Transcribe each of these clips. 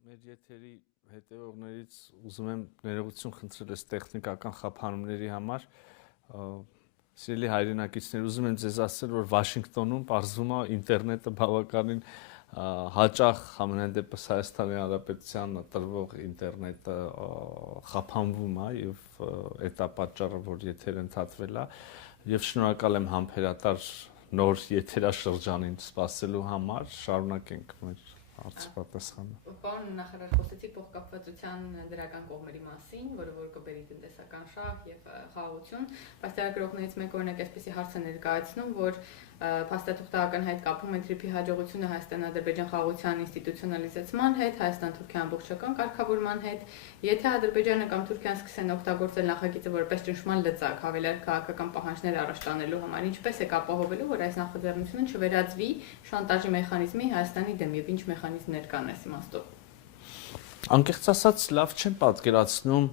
Մեր եթերի հետևողներից ուզում եմ ներողություն խնդրել այս տեխնիկական խափանումների համար։ Սիրելի հայրենակիցներ, ուզում եմ ձեզ ասել, որ Վաշինգտոնում պարզվում է ինտերնետը բավականին հաճախ համենայն դեպս Հայաստանի Հանրապետության տրվող ինտերնետը խափանվում է եւ այդ է պատճառը, որ եթերը ընդհատվել է եւ շնորհակալ եմ համբերատար նոր եթերաշրջանին սպասելու համար։ Շարունակենք մեր հարցապատասխանը։ Պարոն նախարար, խոսեցիք փոխկապվածության դրական կողմերի մասին, որը որ կբերի տնտեսական շահ եւ խաղաղություն, բայց լրագրողներից մեկ օրինակ այսպեսի հարց է ներկայացնում, որ փաստաթուղթական հայտ կապում են TRIP-ի հաջողությունը Հայաստան-Ադրբեջան խաղաղության ինստիտուցիոնալիզացման հետ, Հայաստան-Թուրքիա ամբողջական կարգավորման հետ, եթե Ադրբեջանը կամ Թուրքիան սկսեն օգտագործել նախագիծը որպես ճնշման լծակ, հավելյալ քաղաքական պահանջներ առաջ տանելու համար, ինչպես է կապահովելու, որ այս նախաձեռնությունը չվերածվի շանտաժի մեխանիզմի Հայաստանի դեմ եւ ինչ մեխանիզմներ կան այս իմաստով։ Անկեղծ ասած, լավ չեմ պատկերացնում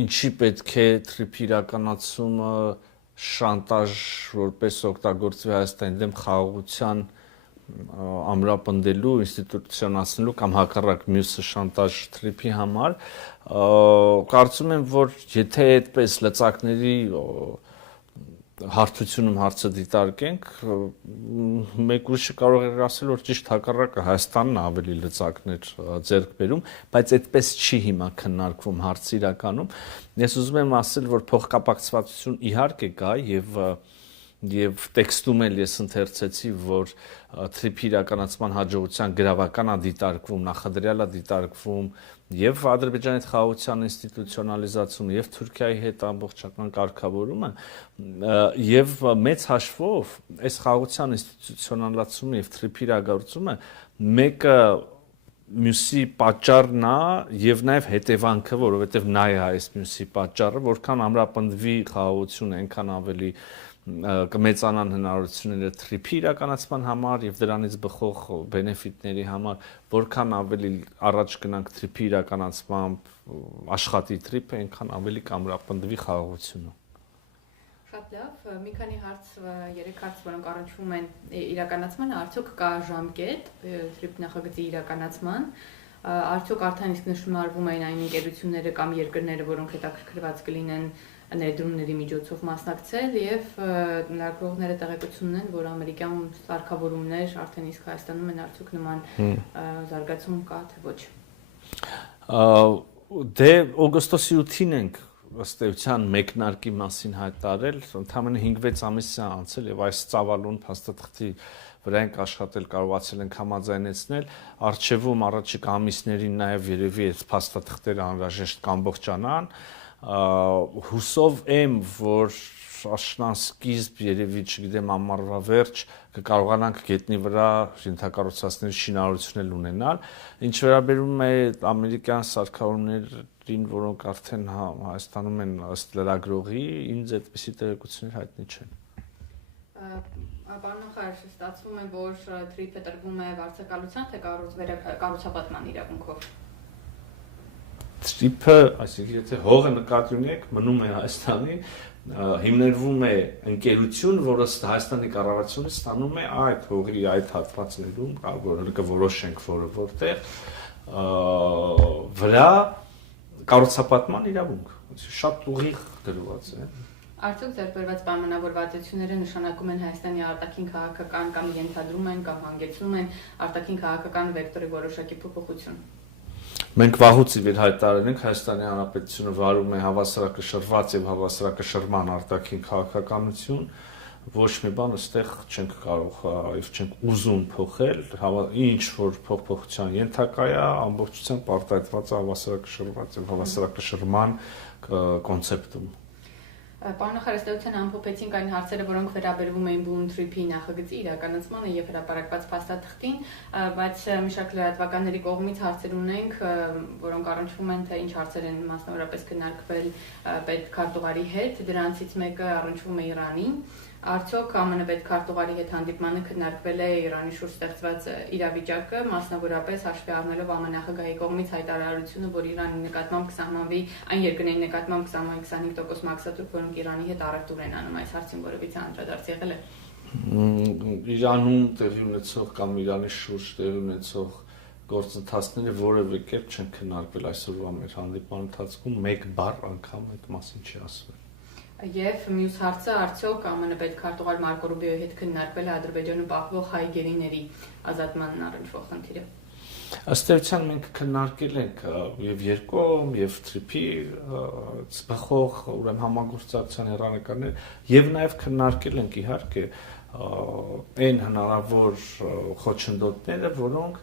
ինչի պետք է TRIP-ի իրականացումը շանտաժ որպես օգտագործվի Հայաստանի դեմ խաղաղության ամրապնդելու, ինստիտուցիոնացնելու կամ հակառակ մյուսը շանտաժ TRIP-ի համար, կարծում եմ, որ եթե այդպես լծակների հարթությունում հարցը դիտարկենք, մեկ ուրիշը կարող է ասել, որ ճիշտ հակառակը Հայաստանն ավելի լծակներ ձեռք բերում, բայց այդպես չի հիմա քննարկվում հարցը իրականում։ Ես ուզում եմ ասել, որ փոխկապակցվածություն իհարկե կա եւ տեքստում էլ ես ընթերցեցի, որ TRIP-ի իրականացման հաջողության գրավական է դիտարկվում, նախադրյալ է դիտարկվում եւ Ադրբեջանի հետ խաղաղության ինստիտուցիոնալիզացումը եւ Թուրքիայի հետ ամբողջական կարգավորումը եւ մեծ հաշվով այս խաղաղության ինստիտուցիոնալացումը եւ TRIP-ի իրագործումը մեկը մյուսի պատճառն է եւ նաեւ հետևանքը, որովհետեւ նա է այս մյուսի պատճառը, որքան ամրապնդվի խաղաղությունը, այնքան ավելի կմեծանան հնարավորությունները TRIP-ի իրականացման համար եւ դրանից բխող բենեֆիտների համար, որքան ավելի առաջ գնանք TRIP-ի իրականացմամբ, աշխատի TRIP-ը, այնքան ավելի կամրապնդվի խաղաղությունը։ Շատ լավ, մի քանի հարց, 3 հարց, որոնք առնչվում են իրականացմանը, արդյոք կա ժամկետ TRIP նախագծի իրականացման, արդյոք արդեն իսկ նշմարվում են այն ընկերությունները կամ երկրները, որոնք հետաքրքրված կլինեն ներդրումների միջոցով մասնակցել եւ լրագրողները տեղեկություն ունեն, որ ամերիկյան սարքավորումներ արդեն իսկ Հայաստանում են, արդյոք նման զարգացում կա թե ոչ։ Դե օգոստոսի 8-ին ենք ըստ էության մեկնարկի մասին հայտարարել, ընդամենը 5-6 ամիս է անցել եւ այս ծավալուն փաստաթղթի վրա ենք աշխատել, կարողացել ենք համաձայնեցնել, արխիվում առաջիկա ամիսներին նաեւ երևի այս փաստաթղթերը անհրաժեշտ կամբողջանան, հուսով եմ, որ աշնան-սկիզբ երևի, չգիտեմ, ամառվա վերջ կկարողանանք գետնի վրա ենթակառուցվածքների շինարարություն ունենալ, ինչ վերաբերում է ամերիկյան սարքավորումներին, որոնք արդեն Հայաստանում են ըստ լրագրողի, ինձ այդպիսի տեղեկություններ հայտնի չեն։ Պարոն նախարար, ստացվում է, որ TRIP-ը տրվում է վարձակալության, թե կառուցապատման իրավունքով։ TRIP-ը, այսինքն եթե հողը նկատի ունեք, մնում է Հայաստանի, հիմնվում է ընկերություն, որը Հայաստանի կառավարությունը ստանում է այդ հողի այդ հատվածներում, որը կորոշենք որտեղ վրա կառուցապատման իրավունք, շատ ուղիղ դրված է։ Արդյոք ձեռքբերված պայմանավորվածությունները նշանակում են Հայաստանի արտաքին քաղաքական կամ ենթադրում են կամ հանգեցնում են արտաքին քաղաքական վեկտորի որոշակի փոփոխություն։ Մենք վաղուց ի վեր հայտարարել ենք Հայաստանի Հանրապետությունը վարում է հավասարակշռված եւ հավասարակշռման արտաքին քաղաքականություն, ոչ մի բան այստեղ չենք կարող եւ չենք ուզում փոխել, ինչ որ փոփոխության ենթակա է, ամբողջությամբ արտահայտված է հավասարակշռված եւ հավասարակշռման կոնցեպտում։ Պարոն նախարար, ըստ ամփոփեցինք այն հարցերը, որոնք վերաբերվում էին բուն TRIP-ի նախագծի իրականացմանը եւ հրապարակված փաստաթղթին, բայց մի շարք լրատվականների կողմից հարցեր ունենք, որոնք առնչվում են, թե ինչ հարցեր են մասնավորապես քննարկվել պետքարտուղարի հետ, դրանցից մեկը առնչվում է Իրանին։ Արդյոք ԱՄՆ պետքարտուղարի հետ հանդիպմանը քննարկվել է Իրանի շուրջ ստեղծված իրավիճակը, մասնավորապես հաշվի առնելով ԱՄՆ նախագահի կողմից հայտարարությունը, որ Իրանի նկատմամբ կսահմանվի այն երկրների նկատմամբ կսահմանվի 25% մաքսատուր, որոնք Իրանի հետ առևտուր են անում, այս հարցին որևիցե անդրադարձ եղել է։ Իրանում տեղի ունեցող կամ Իրանի շուրջ տեղի ունեցող գործընթացները որևէ կերպ չեն քննարկվել այսօրվա մեր հանդիպման ընթացքում, մեկ բառ անգամ այդ մասին չի ասվել։ Եվ մյուս հարցը արդյոք ԱՄՆ պետքարտուղար Մարկո Ռուբիոյի հետ քննարկվել է Ադրբեջանում պահվող հայ գերիների ազատմանն առնչվող խնդիրը։ Ըստ էության մենք քննարկել ենք եւ երկկողմ եւ թրիփի ծխող ուրեմն համագործակցության հեռանկարներ եւ նաեւ քննարկել ենք իհարկե այն հնարավոր խոչընդոտները, որոնք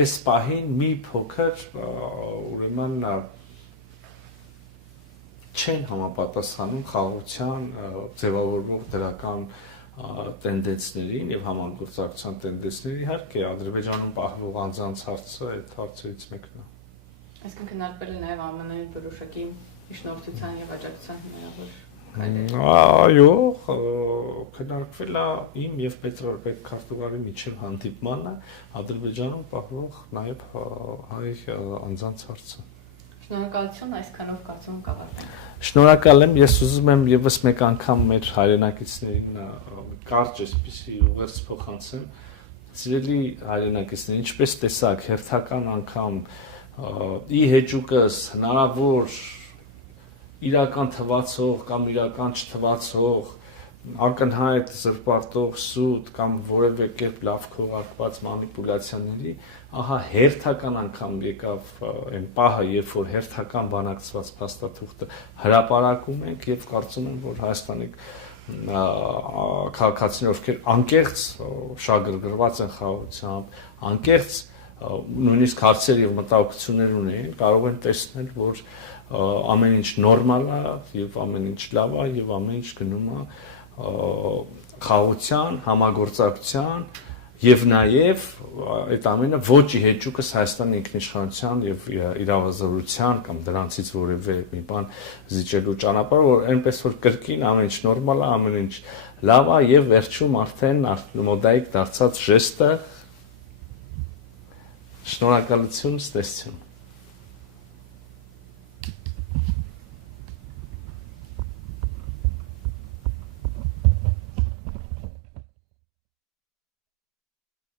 այս պահին մի փոքր ուրեմն չեն համապատասխանում խաղաղության ձևավորվող դրական տենդենսներին եւ համագործակցության տենդենսներին, իհարկե Ադրբեջանում պահվող անձանց հարցը այդ հարցերից մեկն է։ Այսինքն քննարկվել է նաեւ ԱՄՆ-ի որոշակի իշխանության եւ աջակցության հնարավոր քայլեր։ Այո, քննարկվել է իմ եւ պետքարտուղարի միջև հանդիպմանը Ադրբեջանում պահվող նաեւ հայ անձանց հարցը։ Շնորհակալություն, այսքանով կարծում եմ կավարտենք։ Շնորհակալ եմ, ես ուզում եմ եւս մեկ անգամ մեր հայրենակիցներին կարճ այսպիսի ուղերձ փոխանցեմ։ Սիրելի հայրենակիցներ, ինչպես տեսակ, հերթական անգամ ի հեճուկս հնարավոր իրական թվացող կամ իրական չթվացող ակնհայտ զրպարտող սուտ կամ որևէ կերպ լավ քողարկված մանիպուլյացիաների, ահա հերթական անգամ եկավ այն պահը, երբ որ հերթական բանակցված փաստաթուղթը հրապարակում ենք եւ կարծում եմ, որ Հայաստանի քաղաքացիներ, ովքեր անկեղծ շագրգռված են խաղաղությամբ, անկեղծ նույնիսկ հարցեր եւ մտահոգություններ ունեն, կարող են տեսնել, որ ամեն ինչ նորմալ է եւ ամեն ինչ լավ է եւ ամեն ինչ գնում է խաղաղության, համագործակցության եւ նաեւ այդ ամենը ոչ ի հեճուկս Հայաստանի ինքնիշխանության եւ իրավազորության կամ դրանցից որևէ մի բան զիջելու ճանապարհ, որ այնպես որ կրկին ամեն ինչ նորմալ է, ամեն ինչ լավ է եւ վերջում արդեն մոդայիկ դարձած ժեստը շնորհակալություն, ստեսություն։